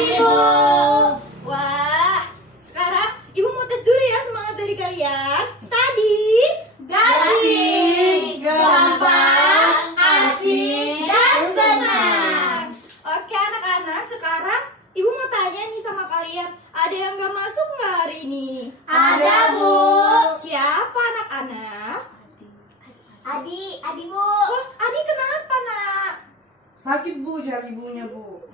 Pagi, Bu. Wah, sekarang Ibu mau tes dulu ya semangat dari kalian. Study, Gasing, gampang, asik, dan senang. Oke anak-anak, sekarang Ibu mau tanya nih sama kalian, ada yang gak masuk nggak hari ini? Ada, Bu. Siapa anak-anak? Adi, Bu. Oh, Adi kenapa nak? Sakit Bu, jari ibunya Bu.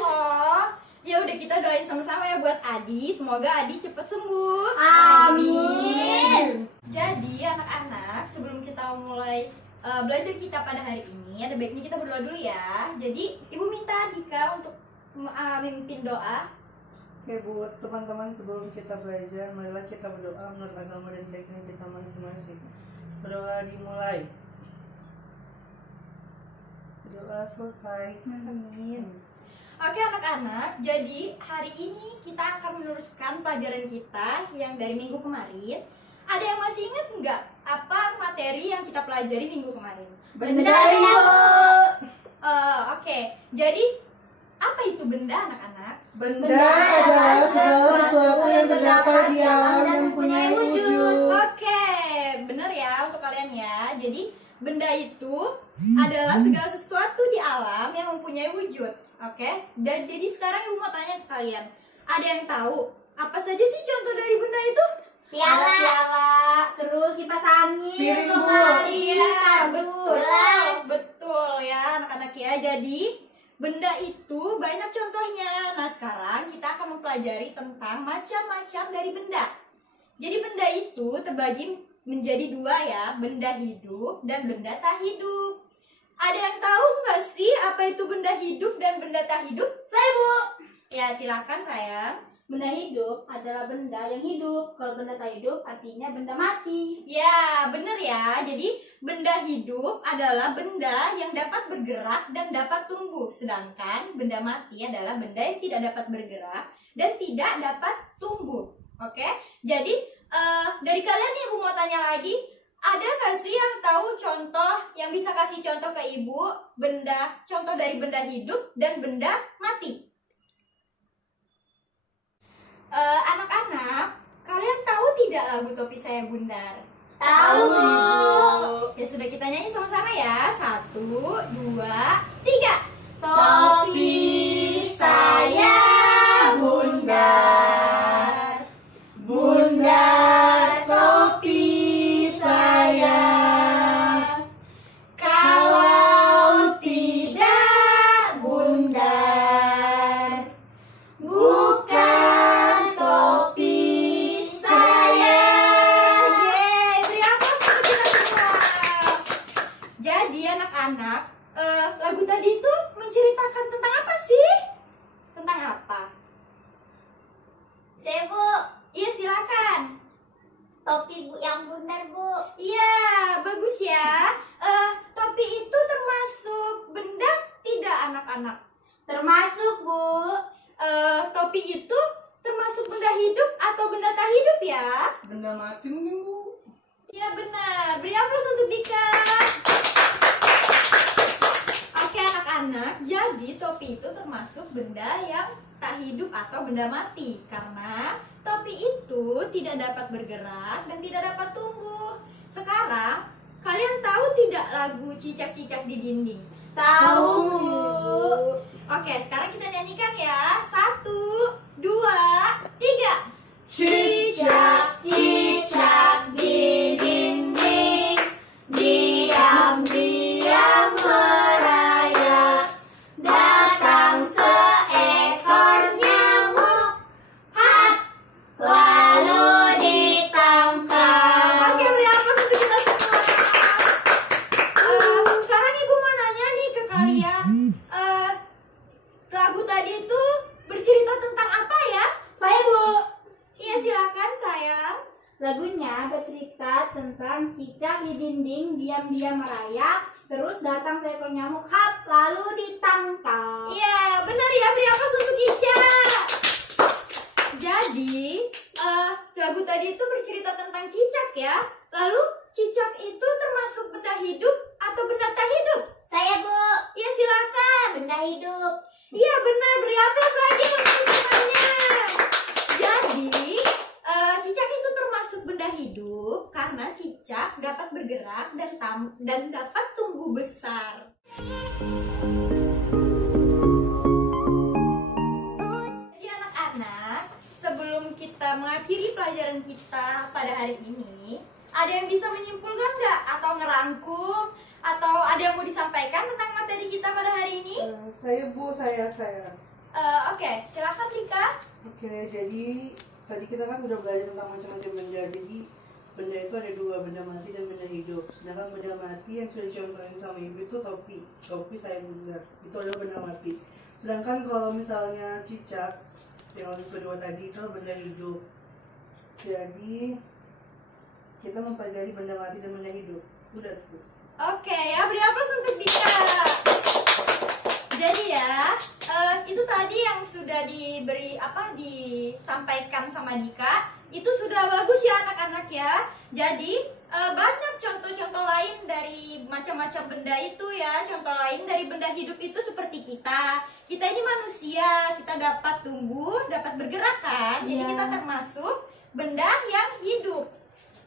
Oh, ya udah kita doain sama-sama ya buat Adi. Semoga Adi cepat sembuh. Amin. Jadi anak-anak, sebelum kita mulai belajar kita pada hari ini, ada baiknya kita berdoa dulu ya. Jadi Ibu minta Dika untuk memimpin doa. Oke Bu, teman-teman sebelum kita belajar, marilah kita berdoa menurut agama dan keyakinan kita masing-masing. Berdoa dimulai. Berdoa selesai. Amin. Oke anak-anak, jadi hari ini kita akan meneruskan pelajaran kita yang dari minggu kemarin. Ada yang masih ingat nggak apa materi yang kita pelajari minggu kemarin? Benda, Ibu. Oke, jadi apa itu benda anak-anak? Benda adalah segala sesuatu yang terdapat di alam dan mempunyai wujud. Oke, bener ya untuk kalian ya. Jadi benda itu adalah segala sesuatu di alam yang mempunyai wujud. Oke, dan jadi sekarang Ibu mau tanya ke kalian, ada yang tahu apa saja sih contoh dari benda itu? Piala, terus kipas angin, Piring, Bu. lemari, Iya, betul, gelas. betul ya anak-anak ya. Jadi benda itu banyak contohnya. Nah sekarang kita akan mempelajari tentang macam-macam dari benda. Jadi benda itu terbagi menjadi dua ya, benda hidup dan benda tak hidup. Ada yang tahu nggak sih apa itu benda hidup dan benda tak hidup? Saya, Bu. Ya silakan sayang. Benda hidup adalah benda yang hidup. Kalau benda tak hidup artinya benda mati. Ya, bener ya. Jadi, benda hidup adalah benda yang dapat bergerak dan dapat tumbuh. Sedangkan benda mati adalah benda yang tidak dapat bergerak dan tidak dapat tumbuh. Oke? Jadi, dari kalian nih Ibu mau tanya lagi, ada nggak sih yang tahu contoh, yang bisa kasih contoh ke Ibu, contoh dari benda hidup dan benda mati? Anak-anak, kalian tahu tidak lagu Topi Saya Bundar? Tahu, Bu. Ya sudah, kita nyanyi sama-sama ya. 1, 2, 3. Topi saya bundar, bundar topi saya. Kalau tidak bundar, bukan topi saya. Yeay, beri aplaus untuk kita semua. Jadi anak-anak, lagu tadi itu menceritakan tentang apa sih? Tentang apa? Saya, Bu. Iya silakan. Topi Bu yang bundar, Bu. Iya, bagus ya. Topi itu termasuk benda tidak anak-anak? Termasuk, Bu. Topi itu termasuk benda hidup atau benda tak hidup ya? Benda mati mungkin Bu. Iya benar. Beri aplaus untuk Dika. Oke anak-anak, jadi topi itu termasuk benda yang tak hidup atau benda mati. Karena topi itu tidak dapat bergerak dan tidak dapat tumbuh. Sekarang, kalian tahu tidak lagu Cicak-Cicak di Dinding? Tahu, Bu. Oke, sekarang kita nyanyikan ya. 1, 2, 3. Cicak, cicak di dinding, diam-diam merayap. Datang seekor nyamuk, hap, lalu ditangkap. Oke, beri aplaus untuk kita semua. Sekarang Ibu mau nanya nih ke kalian. Lagu tadi itu bercerita tentang apa ya? Saya, Bu. Iya, silakan sayang. Lagunya bercerita tentang cicak di dinding diam-diam merayap, terus datang seekor nyamuk, hap, lalu ditangkap. Iya, benar ya. Beri aplaus untuk Ica. Jadi, lagu tadi itu bercerita tentang cicak ya. Lalu, cicak itu termasuk benda hidup atau benda tak hidup? Saya, Bu. Iya, silakan. Benda hidup. Iya benar, beri aplaus lagi untuk temannya. Jadi cicak itu termasuk benda hidup karena cicak dapat bergerak dan dapat tumbuh besar. Jadi anak-anak, sebelum kita mengakhiri pelajaran kita pada hari ini, ada yang bisa menyimpulkan nggak atau ngerangkum atau ada yang mau disampaikan tentang materi kita pada hari ini? Saya Bu, saya. Oke, silakan Rika. Oke, jadi tadi kita kan udah belajar tentang macam-macam benda. Jadi benda itu ada dua, benda mati dan benda hidup. Sedangkan benda mati yang sudah dicontohin sama ibu itu topi. Topi saya benar, itu adalah benda mati. Sedangkan kalau misalnya cicak yang kedua tadi itu benda hidup. Jadi kita mempelajari benda mati dan benda hidup. Udah tuh. Oke, ya beri aplaus untuk Dika. Jadi ya, itu tadi yang sudah disampaikan sama Dika, itu sudah bagus ya anak-anak ya. Jadi banyak contoh-contoh lain dari macam-macam benda itu ya. Contoh lain dari benda hidup itu seperti kita. Kita ini manusia, kita dapat tumbuh, dapat bergerak kan. Jadi kita termasuk benda yang hidup.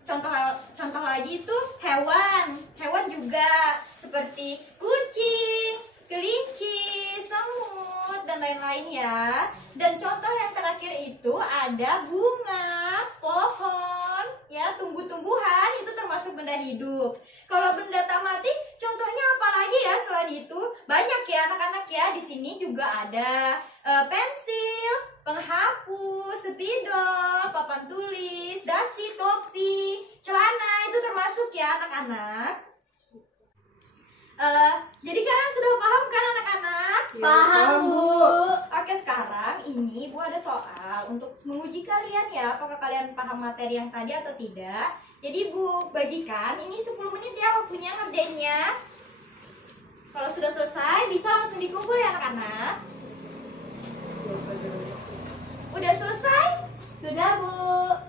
Contoh lagi itu hewan juga seperti kucing, kelinci, semut dan lain-lain ya. Dan contoh yang terakhir itu ada bunga, pohon, ya tumbuh-tumbuhan itu termasuk benda hidup. Kalau benda tak mati, contohnya apa lagi ya selain itu? Banyak ya anak-anak ya. Di sini juga ada pensil, penghapus, spidol, papan tulis, dasi, topi, celana itu termasuk ya anak-anak. Jadi kalian sudah paham kan anak-anak? Paham, Bu. Oke, sekarang ini Bu ada soal untuk menguji kalian ya, apakah kalian paham materi yang tadi atau tidak. Jadi Bu bagikan, ini 10 menit ya waktunya ngerjainnya. Kalau sudah selesai bisa langsung dikumpul ya anak-anak. Udah selesai? Sudah, Bu.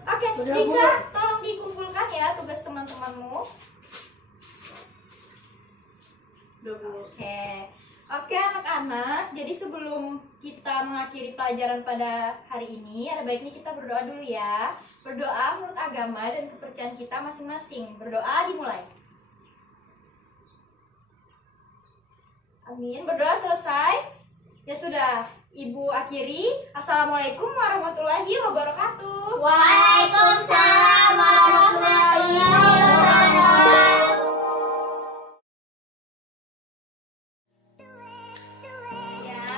Oke, Sudah, Dika, Bu. tolong dikumpulkan ya tugas teman-temanmu. Udah Bu. Oke anak-anak, jadi sebelum kita mengakhiri pelajaran pada hari ini, ada baiknya kita berdoa dulu ya. Berdoa menurut agama dan kepercayaan kita masing-masing. Berdoa dimulai. Amin. Berdoa selesai. Ya sudah, Ibu akhiri. Assalamualaikum warahmatullahi wabarakatuh. Waalaikumsalam warahmatullahi wabarakatuh. Ya,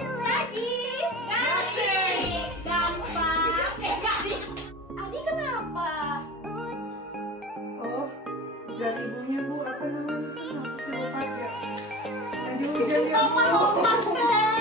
lagi. Gampang. Adi kenapa? Oh, jari ibunya Bu, apa namanya? Apa sih lupa ya? Yang di hujan ya Bu. Mama,